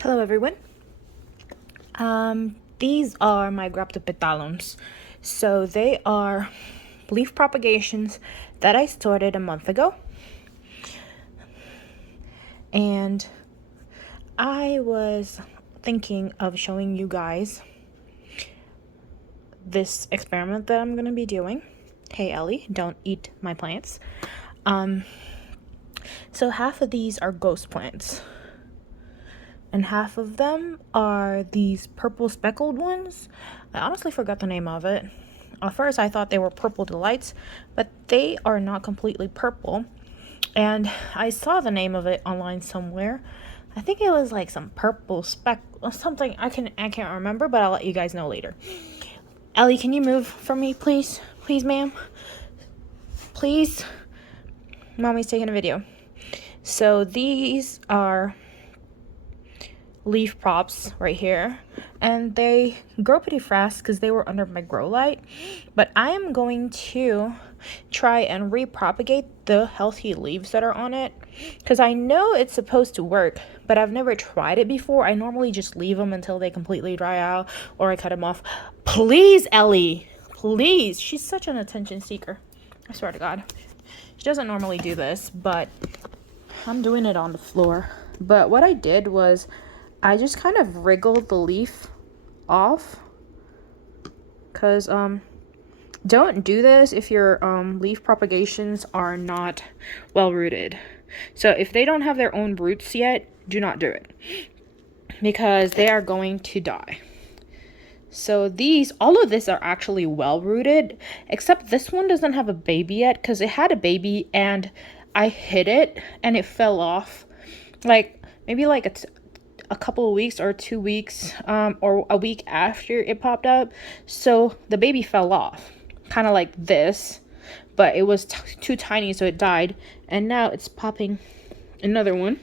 Hello everyone. These are my Graptopetalums. So they are leaf propagations that I started a month ago. And I was thinking of showing you guys this experiment that I'm going to be doing. Hey Ellie, don't eat my plants. So half of these are ghost plants. And half of them are these purple speckled ones. I honestly forgot the name of it. At first I thought they were purple delights, but they are not completely purple. And I saw the name of it online somewhere. I think it was like some purple speck or something. I can't remember, but I'll let you guys know later. Ellie, can you move from me, please? Please, ma'am. Please. Mommy's taking a video. So these are leaf props right here, and they grow pretty fast because they were under my grow light, but I am going to try and repropagate the healthy leaves that are on it because I know it's supposed to work, but I've never tried it before. I normally just leave them until they completely dry out or I cut them off. Please, Ellie, please. She's such an attention seeker, I swear to God. She doesn't normally do this, but I'm doing it on the floor. But what I did was I just kind of wriggled the leaf off, because don't do this if your leaf propagations are not well rooted. So if they don't have their own roots yet, do not do it because they are going to die. So all of this are actually well rooted, except this one doesn't have a baby yet because it had a baby and I hit it and it fell off, like maybe like a couple of weeks or 2 weeks or a week after it popped up. So the baby fell off, kind of like this, but it was too tiny, so it died. And now it's popping another one,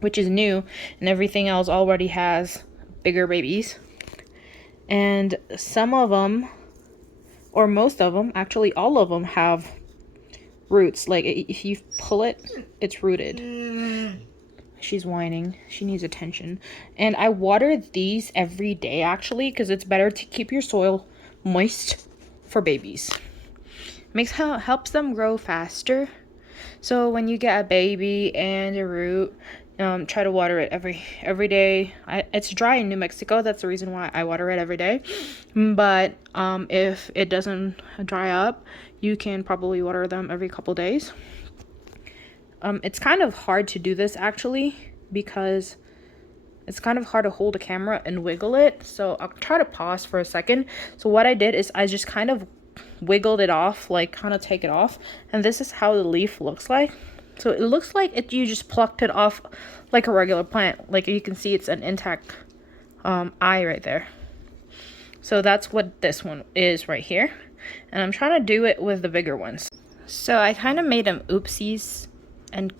which is new, and everything else already has bigger babies. And some of them, or most of them, actually all of them, have roots. Like if you pull it, it's rooted. She's whining. She needs attention. And I water these every day, actually, because it's better to keep your soil moist for babies. Helps them grow faster. So when you get a baby and a root, try to water it every day. It's dry in New Mexico. That's the reason why I water it every day. But if it doesn't dry up, you can probably water them every couple days. It's kind of hard to do this actually because it's kind of hard to hold a camera and wiggle it. So I'll try to pause for a second. So what I did is I just kind of wiggled it off, like kind of take it off. And this is how the leaf looks like. So it looks like you just plucked it off like a regular plant. Like you can see it's an intact eye right there. So that's what this one is right here. And I'm trying to do it with the bigger ones. So I kind of made them oopsies. And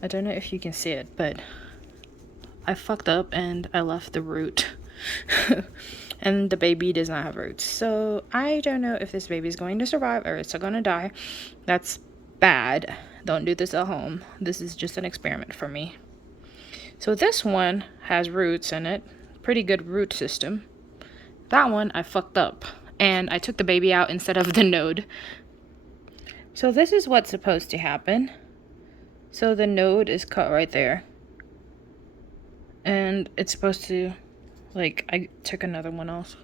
I don't know if you can see it, but I fucked up and I left the root. And the baby does not have roots. So I don't know if this baby is going to survive or it's going to die. That's bad. Don't do this at home. This is just an experiment for me. So this one has roots in it. Pretty good root system. That one I fucked up. And I took the baby out instead of the node. So this is what's supposed to happen. So the node is cut right there. And it's supposed to, like, I took another one off.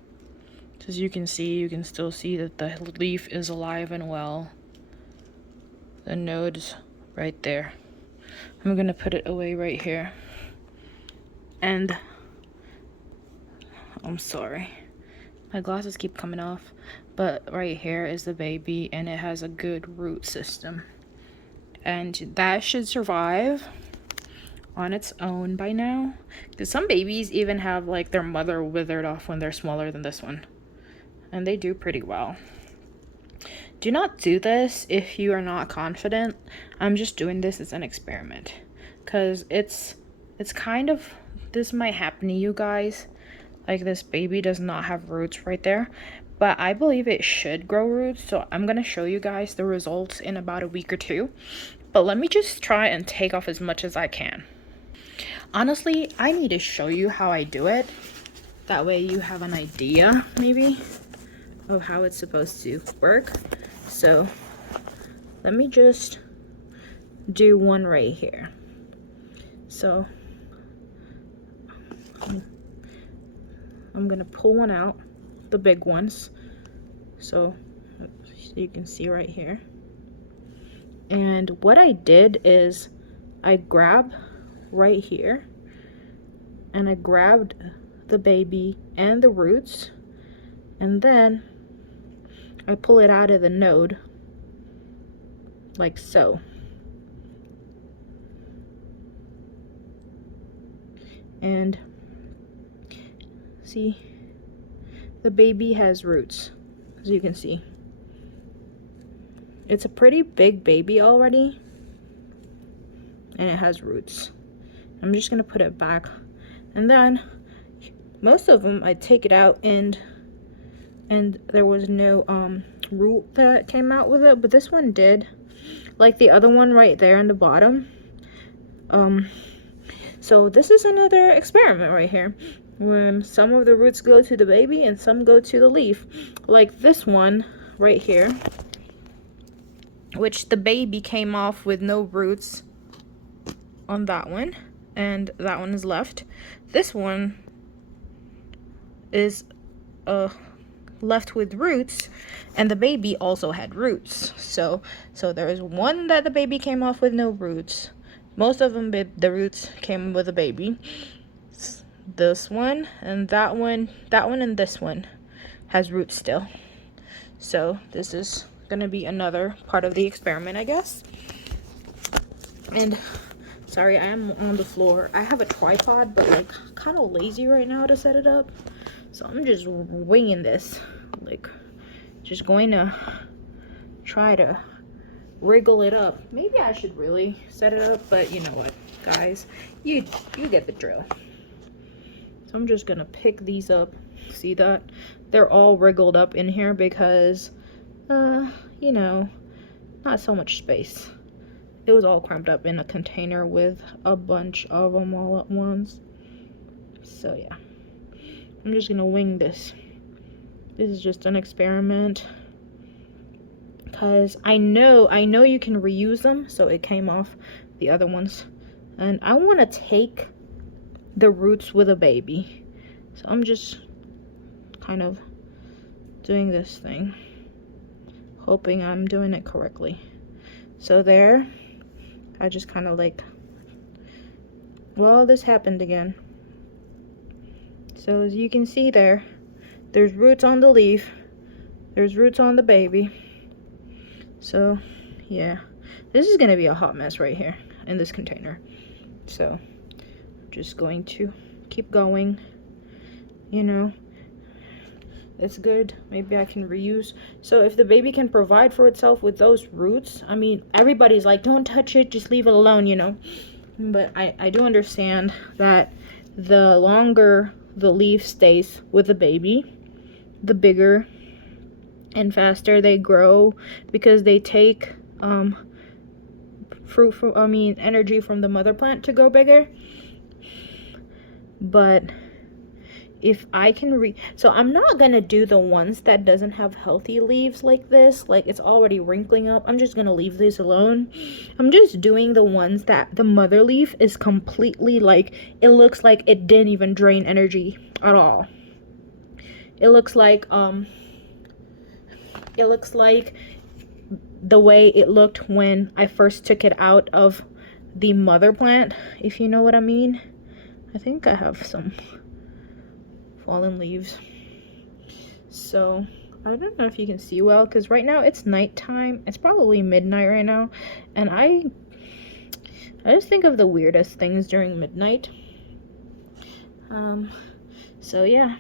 As you can still see that the leaf is alive and well. The node's right there. I'm gonna put it away right here. And I'm sorry. My glasses keep coming off. But right here is the baby, and it has a good root system. And that should survive on its own by now. Because some babies even have like their mother withered off when they're smaller than this one. And they do pretty well. Do not do this if you are not confident. I'm just doing this as an experiment. Because it's kind of, this might happen to you guys. Like this baby does not have roots right there. But I believe it should grow roots, so I'm going to show you guys the results in about a week or two. But let me just try and take off as much as I can. Honestly, I need to show you how I do it. That way you have an idea, maybe, of how it's supposed to work. So let me just do one right here. So I'm gonna pull one out, the big ones. So you can see right here. And what I did is I grab right here and I grabbed the baby and the roots, and then I pull it out of the node like so. And see, the baby has roots, as you can see. It's a pretty big baby already, and it has roots. I'm just gonna put it back, and then most of them I take it out, and there was no root that came out with it, but this one did, like the other one right there on the bottom. So this is another experiment right here, when some of the roots go to the baby and some go to the leaf, like this one right here, which the baby came off with no roots on that one, and that one is left. This one is left with roots, and the baby also had roots. So there is one that the baby came off with no roots. Most of them, the roots came with the baby. This one and that one and this one has roots still. So this is gonna be another part of the experiment, I guess. And sorry, I am on the floor. I have a tripod, but like kind of lazy right now to set it up, so I'm just winging this, like just going to try to wriggle it up. Maybe I should really set it up, but you know what, guys, you get the drill. So I'm just gonna pick these up. See that? They're all wriggled up in here because you know, not so much space. It was all cramped up in a container with a bunch of them all at once. So yeah, I'm just gonna wing this. This is just an experiment, because I know you can reuse them. So it came off the other ones, and I want to take the roots with a baby. So I'm just kind of doing this thing, hoping I'm doing it correctly. So there, I just kind of like, well, this happened again. So as you can see there's roots on the leaf, there's roots on the baby. So yeah, this is gonna be a hot mess right here in this container. So just going to keep going, you know. It's good. Maybe I can reuse. So if the baby can provide for itself with those roots, I mean, everybody's like, don't touch it, just leave it alone, you know. But I do understand that the longer the leaf stays with the baby, the bigger and faster they grow, because they take energy from the mother plant to grow bigger. But if I can so I'm not gonna do the ones that doesn't have healthy leaves like this, like it's already wrinkling up. I'm just gonna leave this alone. I'm just doing the ones that the mother leaf is completely, like, it looks like it didn't even drain energy at all. It looks like the way it looked when I first took it out of the mother plant, if you know what I mean. I think I have some fallen leaves. So I don't know if you can see well, because right now it's nighttime. It's probably midnight right now, and I just think of the weirdest things during midnight. So yeah,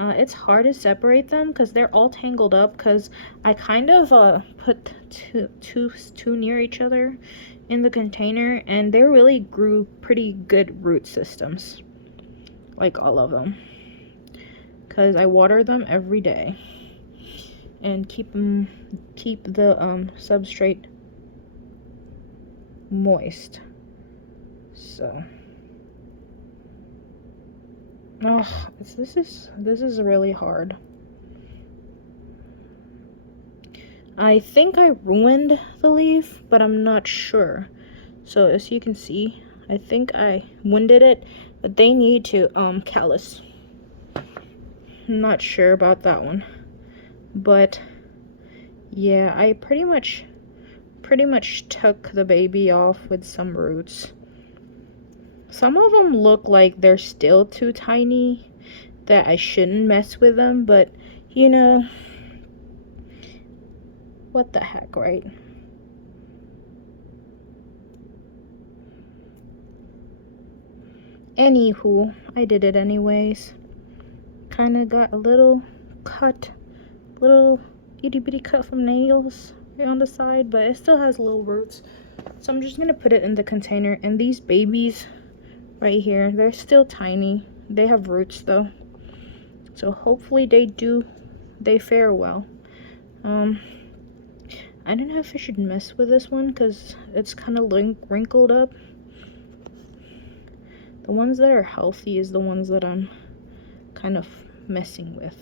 it's hard to separate them because they're all tangled up, because I kind of put two near each other in the container, and they really grew pretty good root systems, like all of them, because I water them every day and keep the substrate moist. So, oh, this is really hard. I think I ruined the leaf, but I'm not sure. So as you can see, I think I wounded it, but they need to callus. I'm not sure about that one, but yeah, I pretty much took the baby off with some roots. Some of them look like they're still too tiny, that I shouldn't mess with them, but you know, what the heck, right? Anywho, I did it anyways. Kind of got a little cut, little itty bitty cut from nails on the side, but it still has little roots. So I'm just gonna put it in the container. And these babies right here, they're still tiny. They have roots though, so hopefully they fare well. I don't know if I should mess with this one because it's kind of wrinkled up. The ones that are healthy is the ones that I'm kind of messing with,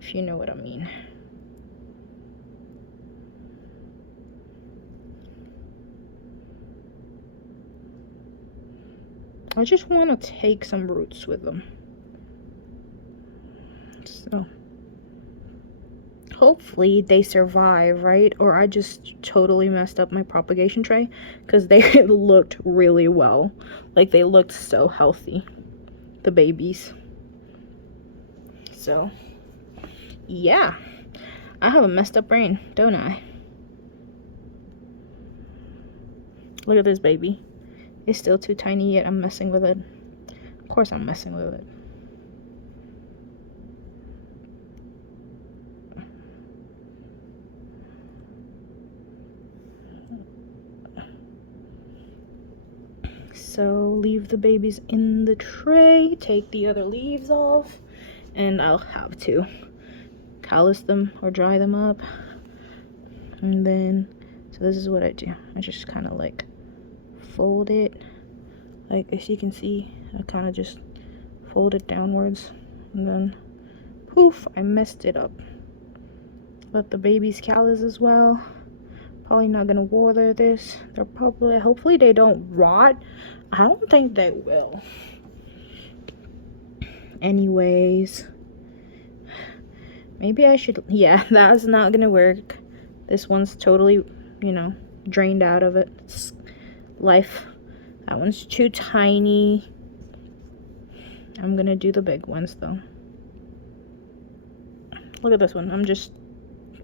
if you know what I mean. I just want to take some roots with them. So hopefully they survive, right? Or I just totally messed up my propagation tray, because they looked really well. Like, they looked so healthy, the babies. So yeah, I have a messed up brain, don't I? Look at this baby. It's still too tiny, yet I'm messing with it. Of course I'm messing with it. So leave the babies in the tray, take the other leaves off, and I'll have to callus them or dry them up. And then, so this is what I do. I just kind of like fold it. Like, as you can see, I kind of just fold it downwards, and then poof, I messed it up. Let the babies callus as well. Probably not gonna water this. They're probably, hopefully they don't rot. I don't think they will. Anyways, maybe I should, yeah, that's not gonna work. This one's totally, you know, drained out of its life. That one's too tiny. I'm gonna do the big ones though. Look at this one. I'm just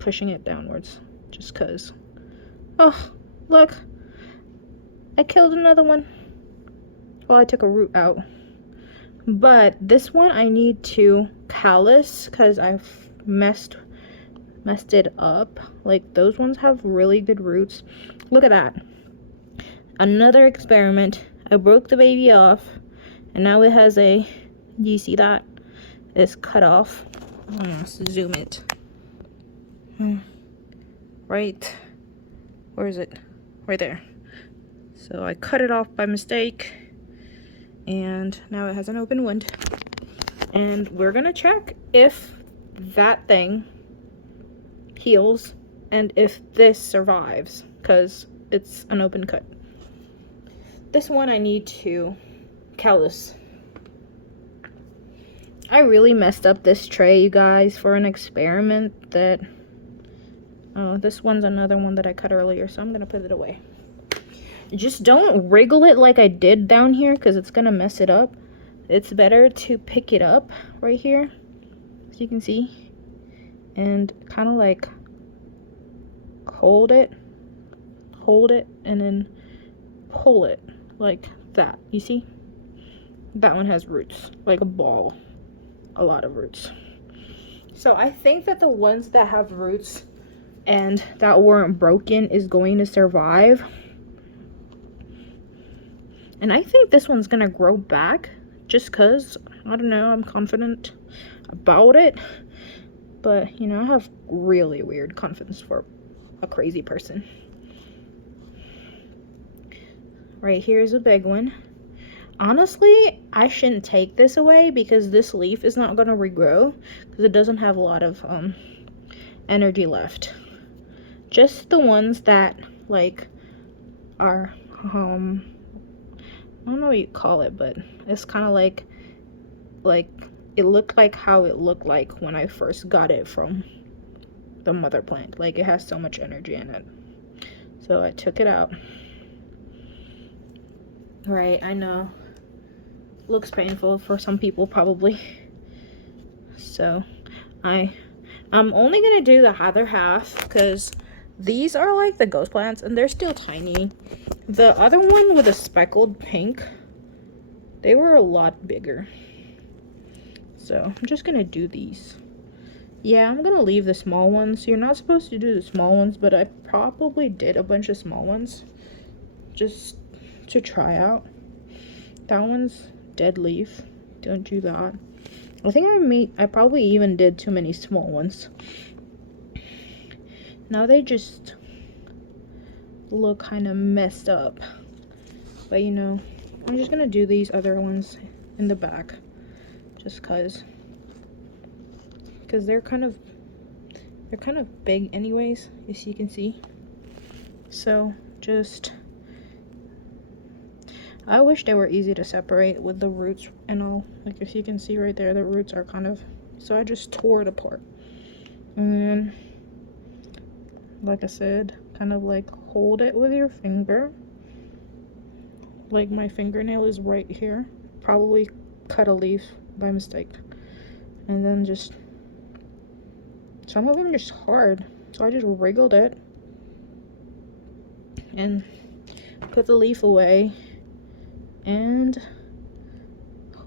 pushing it downwards just cause. Oh, look, I killed another one. Well, I took a root out, but this one I need to callus because I've messed it up. Like, those ones have really good roots. Look at that. Another experiment. I broke the baby off, and now it has a, do you see that? It's cut off. Let's zoom it. Right, where is it? Right there. So I cut it off by mistake, and now it has an open wound. And we're gonna check if that thing heals and if this survives, because it's an open cut. This one I need to callus. I really messed up this tray, you guys, for an experiment that, oh, this one's another one that I cut earlier, so I'm gonna put it away. Just don't wriggle it like I did down here, because it's gonna mess it up. It's better to pick it up right here, as you can see, and kind of like hold it, and then pull it like that. You see? That one has roots, like a ball. A lot of roots. So I think that the ones that have roots and that weren't broken is going to survive. And I think this one's gonna grow back just because, I don't know, I'm confident about it. But, you know, I have really weird confidence for a crazy person. Right here is a big one. Honestly, I shouldn't take this away because this leaf is not going to regrow because it doesn't have a lot of energy left. Just the ones that like are I don't know what you call it, but it's kind of like it looked like how it looked like when I first got it from the mother plant. Like, it has so much energy in it. So I took it out. Right, I know. Looks painful for some people probably. So I'm only gonna do the other half because these are like the ghost plants and they're still tiny. The other one with a speckled pink, they were a lot bigger. So I'm just gonna do these. Yeah, I'm gonna leave the small ones. You're not supposed to do the small ones, but I probably did a bunch of small ones just to try out. That one's dead leaf. Don't do that. I think I probably even did too many small ones. Now they just look kind of messed up. But you know, I'm just gonna do these other ones in the back just because they're kind of big anyways, as you can see. So just, I wish they were easy to separate with the roots and all. Like, if you can see right there, the roots are kind of, so I just tore it apart. And then, like I said, kind of like hold it with your finger. Like, my fingernail is right here. Probably cut a leaf by mistake. And then just, some of them are just hard. So I just wriggled it and put the leaf away and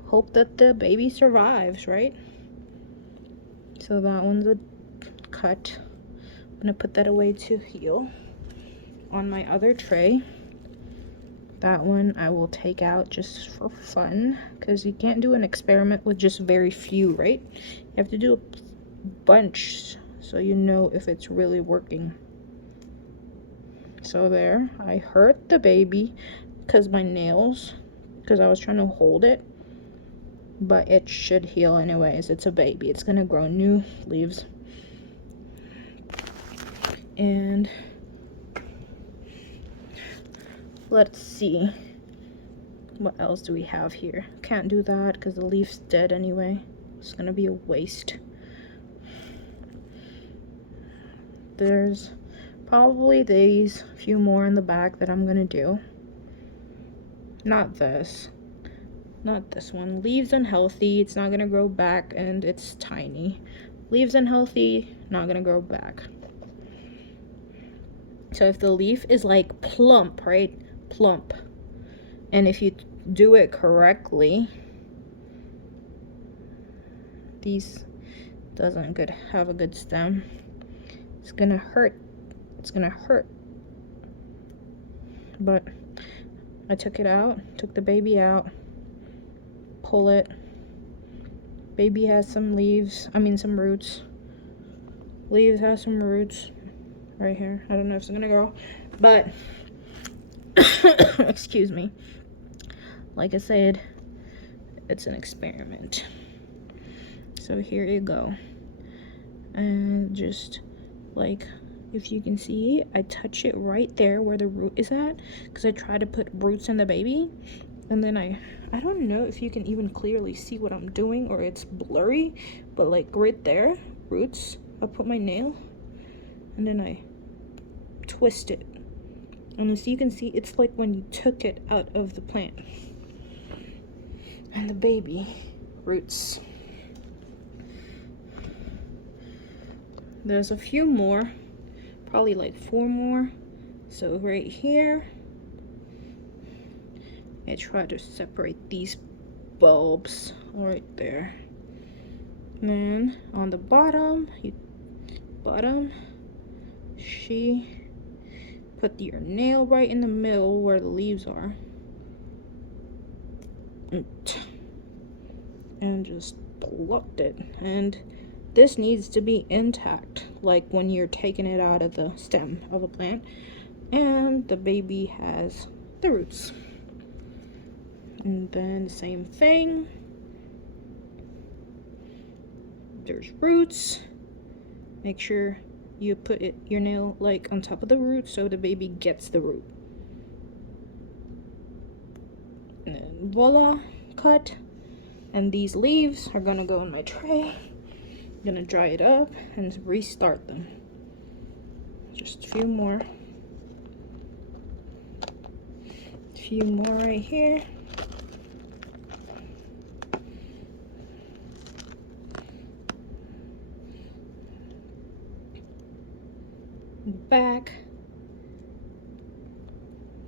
hope that the baby survives, right? So that one's a cut. I'm gonna put that away to heal. On my other tray, that one I will take out just for fun because you can't do an experiment with just very few, right? You have to do a bunch so you know if it's really working. So there, I hurt the baby because my nails, because I was trying to hold it, but it should heal anyways. It's a baby. It's gonna grow new leaves. And let's see, what else do we have here? Can't do that because the leaf's dead anyway. It's gonna be a waste. There's probably these few more in the back that I'm gonna do. Not this one. Leaves unhealthy, it's not gonna grow back, and it's tiny. Leaves unhealthy, not gonna grow back. So if the leaf is like plump, right? Plump. And if you do it correctly, these doesn't have a good stem. It's gonna hurt. It's gonna hurt. But I took it out, took the baby out, pull it. Baby has some leaves, some roots. Leaves has some roots right here. I don't know if it's gonna grow, but excuse me. Like I said, it's an experiment. So here you go. And just like, if you can see, I touch it right there where the root is at because I try to put roots in the baby. And then I don't know if you can even clearly see what I'm doing or it's blurry, but like right there, roots, I put my nail and then I twist it. And as you can see, it's like when you took it out of the plant. And the baby roots. There's a few more, probably like 4 more. So right here, I try to separate these bulbs right there. And then on the bottom, she put your nail right in the middle where the leaves are. And just plucked it. And this needs to be intact, like when you're taking it out of the stem of a plant. And the baby has the roots. And then the same thing. There's roots. Make sure you put your nail like on top of the root so the baby gets the root. And then voila, cut. And these leaves are gonna go in my tray. I'm gonna dry it up and restart them. Just a few more. A few more right here. Back.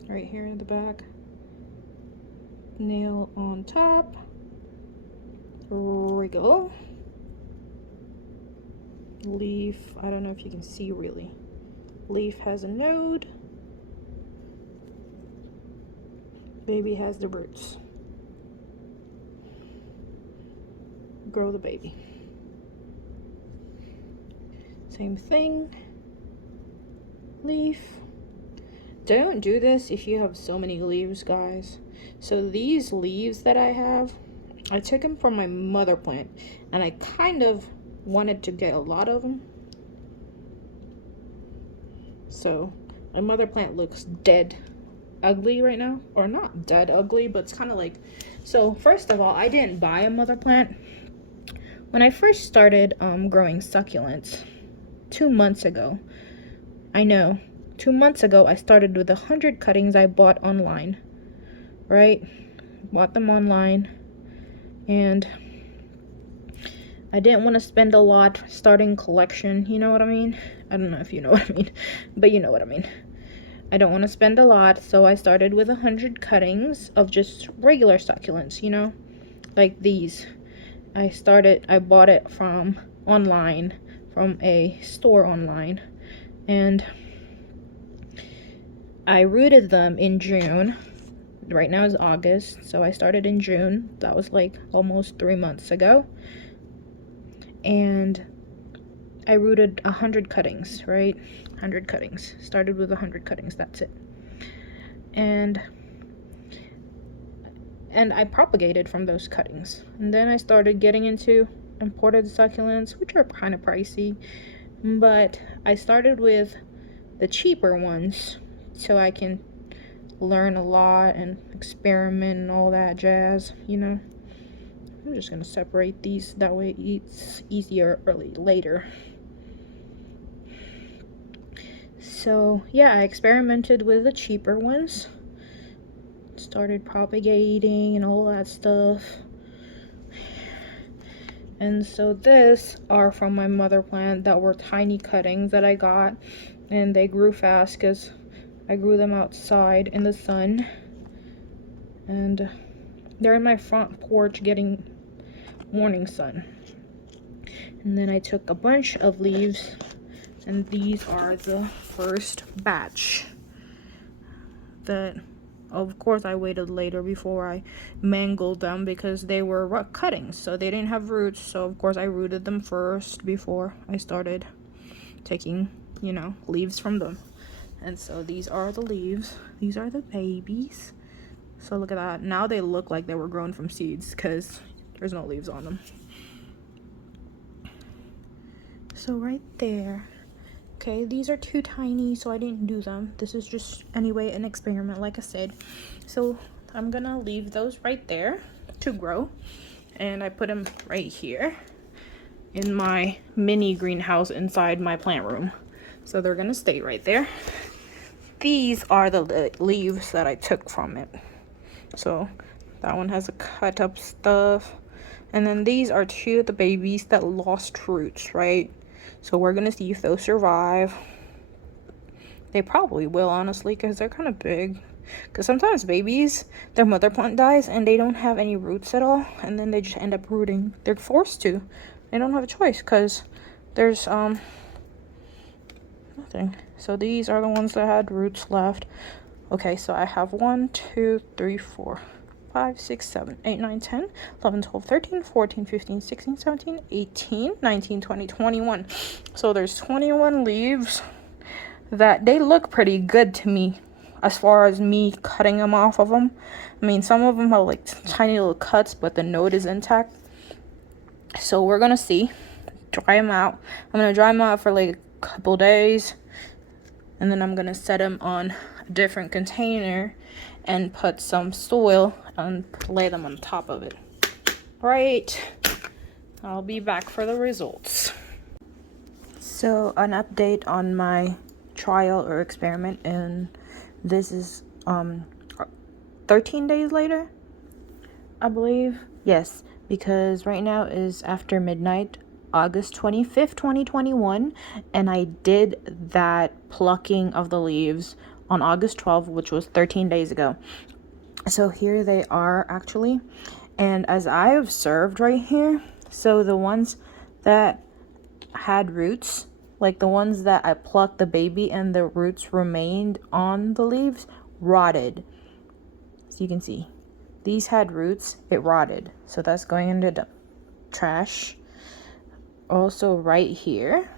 Right here in the back. Nail on top. Wriggle. Leaf, I don't know if you can see really. Leaf has a node. Baby has the roots. Grow the baby. Same thing. Leaf. Don't do this if you have so many leaves, guys. So these leaves that I have, I took them from my mother plant, and I kind of wanted to get a lot of them. So my mother plant looks dead ugly right now, or not dead ugly, but it's kind of like, so first of all, I didn't buy a mother plant. When I first started growing succulents 2 months ago, I know 2 months ago I started with 100 cuttings I bought online, right? Bought them online, and I didn't want to spend a lot starting collection, you know what I mean? I don't know if you know what I mean, but you know what I mean. I don't want to spend a lot, so I started with 100 cuttings of just regular succulents, you know, like these. I bought it from online, from a store online, and I rooted them in June. Right now is August, so I started in June. That was like almost 3 months ago. And I rooted 100 cuttings, right? 100 cuttings. Started with 100 cuttings, that's it. And I propagated from those cuttings. And then I started getting into imported succulents, which are kind of pricey. But I started with the cheaper ones so I can learn a lot and experiment and all that jazz, you know. I'm just gonna separate these, that way it's easier later. So yeah, I experimented with the cheaper ones, started propagating and all that stuff. And so this are from my mother plant that were tiny cuttings that I got, and they grew fast because I grew them outside in the sun, and they're in my front porch getting morning sun. And then I took a bunch of leaves, and these are the first batch that, of course, I waited later before I mangled them because they were cuttings, so they didn't have roots. So of course I rooted them first before I started taking, you know, leaves from them. And so these are the leaves. These are the babies. So look at that. Now they look like they were grown from seeds because there's no leaves on them. So right there. Okay, these are too tiny, so I didn't do them. This is just, anyway, an experiment, like I said. So I'm gonna leave those right there to grow. And I put them right here in my mini greenhouse inside my plant room. So they're gonna stay right there. These are the leaves that I took from it. So that one has a cut up stuff. And then these are two of the babies that lost roots, right? So we're gonna see if they'll survive. They probably will, honestly, because they're kind of big. Because sometimes babies, their mother plant dies and they don't have any roots at all, and then they just end up rooting. They're forced to. They don't have a choice because there's nothing. So these are the ones that had roots left. Okay, so I have 1, 2, 3, 4, 5, 6, 7, 8, 9, 10, 11, 12, 13, 14, 15, 16, 17, 18, 19, 20, 21. So there's 21 leaves that they look pretty good to me. as far as me cutting them off of them. I mean, some of them have like tiny little cuts, but the node is intact. So we're gonna see. Dry them out. I'm gonna dry them out for like a couple days, and then I'm gonna set them on a different container and put some soil and lay them on top of it. Right, I'll be back for the results. So an update on my trial or experiment, and this is 13 days later, I believe. Yes, because right now is after midnight, August 25th, 2021, and I did that plucking of the leaves on August 12th, which was 13 days ago. So here they are actually, and as I observed right here, so the ones that had roots, like the ones that I plucked the baby and the roots remained on the leaves, rotted. So you can see these had roots, it rotted, so that's going into the trash. Also right here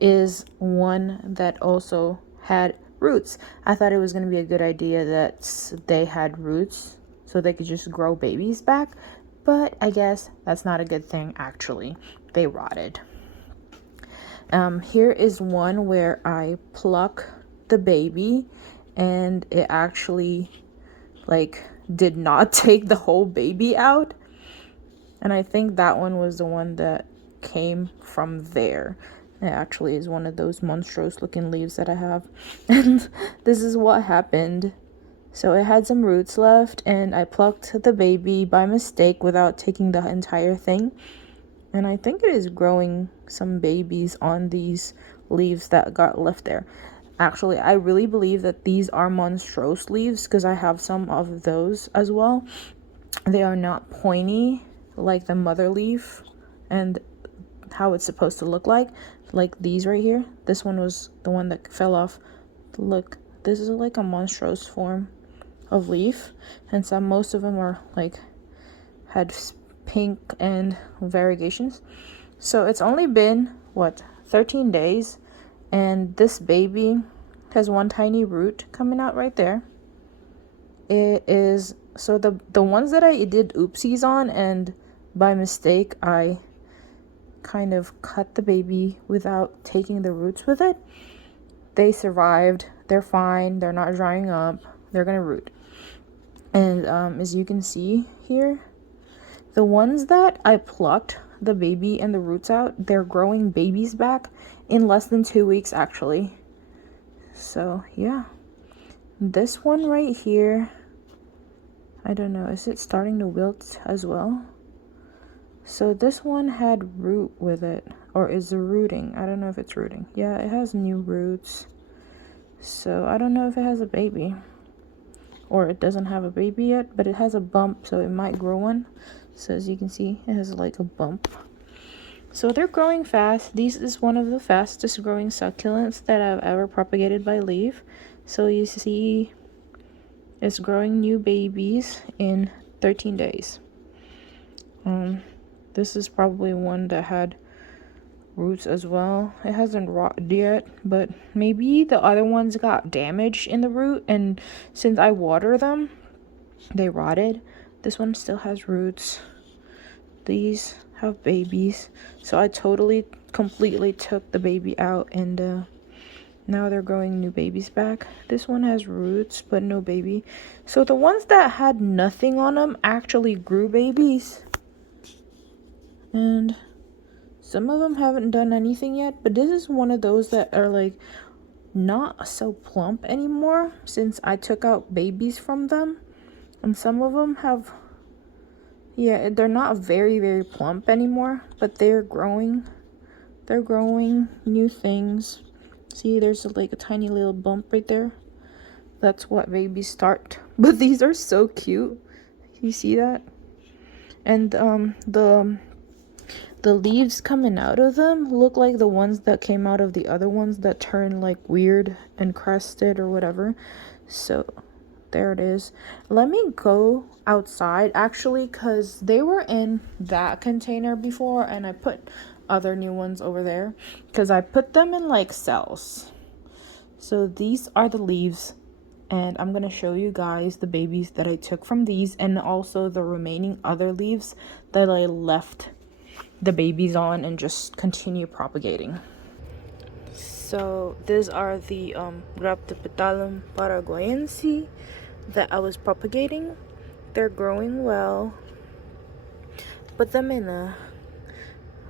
is one that also had roots. I thought it was going to be a good idea that they had roots so they could just grow babies back, but I guess that's not a good thing. Actually, they rotted. Here is one where I pluck the baby and it actually like did not take the whole baby out, and I think that one was the one that came from there. It actually is one of those monstrous looking leaves that I have. And this is what happened. So it had some roots left, and I plucked the baby by mistake without taking the entire thing. And I think it is growing some babies on these leaves that got left there. Actually, I really believe that these are monstrous leaves because I have some of those as well. They are not pointy like the mother leaf and how it's supposed to look like these right here. This one was the one that fell off. Look, this is like a monstrous form of leaf, and most of them are like had pink and variegations. So it's only been 13 days, and this baby has one tiny root coming out right there. It is so the ones that I did oopsies on, and by mistake I kind of cut the baby without taking the roots with it. They survived. They're fine. They're not drying up. They're gonna root. And as you can see here, the ones that I plucked the baby and the roots out, they're growing babies back in less than 2 weeks actually. So yeah, this one right here, I don't know, is it starting to wilt as well? So this one had root with it, or is it rooting? I don't know if it's rooting. Yeah, it has new roots. So I don't know if it has a baby, or it doesn't have a baby yet, but it has a bump, so it might grow one. So as you can see, it has like a bump. So they're growing fast. This is one of the fastest growing succulents that I've ever propagated by leaf. So you see it's growing new babies in 13 days. This is probably one that had roots as well. It hasn't rotted yet, but maybe the other ones got damaged in the root, and since I water them, they rotted. This one still has roots. These have babies. So I completely took the baby out, and now they're growing new babies back. This one has roots, but no baby. So the ones that had nothing on them actually grew babies. And some of them haven't done anything yet, but this is one of those that are like not so plump anymore since I took out babies from them. And some of them have, yeah, they're not very, very plump anymore, but they're growing. They're growing new things. See, there's like a tiny little bump right there. That's what babies start. But these are so cute. You see that? And the leaves coming out of them look like the ones that came out of the other ones that turn like weird and crusted or whatever. So there it is. Let me go outside actually, because they were in that container before and I put other new ones over there because I put them in like cells. So these are the leaves, and I'm gonna show you guys the babies that I took from these, and also the remaining other leaves that I left the babies on and just continue propagating. So these are the Graptopetalum Paraguayense that I was propagating. They're growing well. Put them in a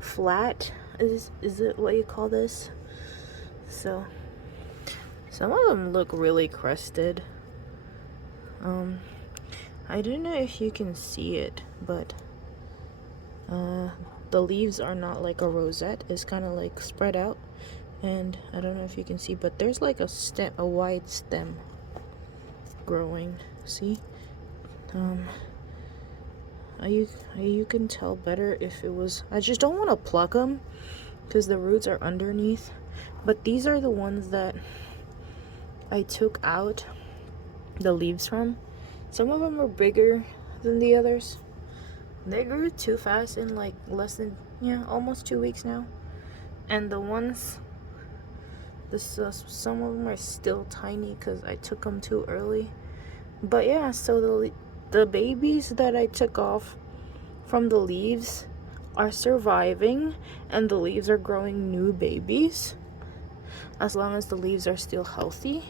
flat, is it what you call this? So some of them look really crusted. I don't know if you can see it, but the leaves are not like a rosette. It's kind of like spread out, and I don't know if you can see, but there's like a wide stem growing. See? You can tell better if it was. I just don't want to pluck them because the roots are underneath. But these are the ones that I took out the leaves from. Some of them are bigger than the others. They grew too fast in like less than, almost 2 weeks now. And the ones, some of them are still tiny because I took them too early. But yeah, so the babies that I took off from the leaves are surviving, and the leaves are growing new babies. As long as the leaves are still healthy.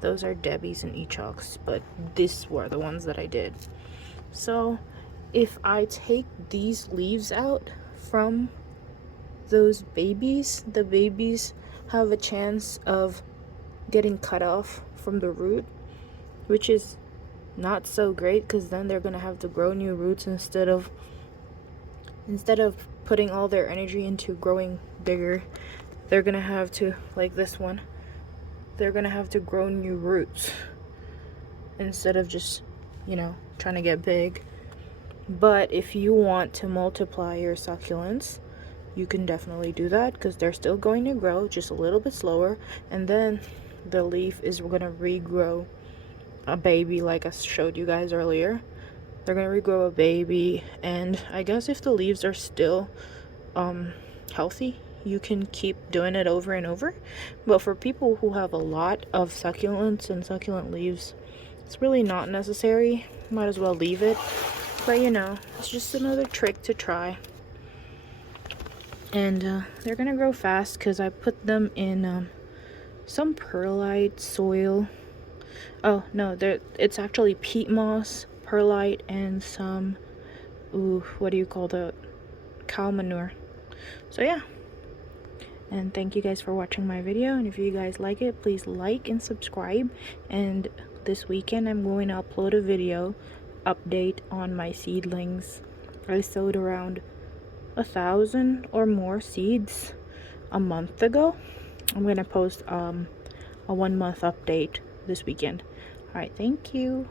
Those are Debbie's and Echocs, but these were the ones that I did. So if I take these leaves out from those babies, the babies have a chance of getting cut off from the root, which is not so great because then they're gonna have to grow new roots instead of putting all their energy into growing bigger. They're gonna have to, like this one, they're gonna have to grow new roots instead of just, trying to get big. But if you want to multiply your succulents, you can definitely do that because they're still going to grow just a little bit slower, and then the leaf is gonna regrow a baby like I showed you guys earlier. They're gonna regrow a baby, and I guess if the leaves are still healthy, you can keep doing it over and over. But for people who have a lot of succulents and succulent leaves, it's really not necessary. Might as well leave it. But it's just another trick to try. And they're gonna grow fast because I put them in some perlite soil. Oh no, it's actually peat moss, perlite, and some what do you call that? Cow manure. So yeah. And thank you guys for watching my video, and if you guys like it, please like and subscribe. And this weekend I'm going to upload a video update on my seedlings. I sowed around 1,000 or more seeds a month ago. I'm going to post a 1 month update this weekend. All right, thank you.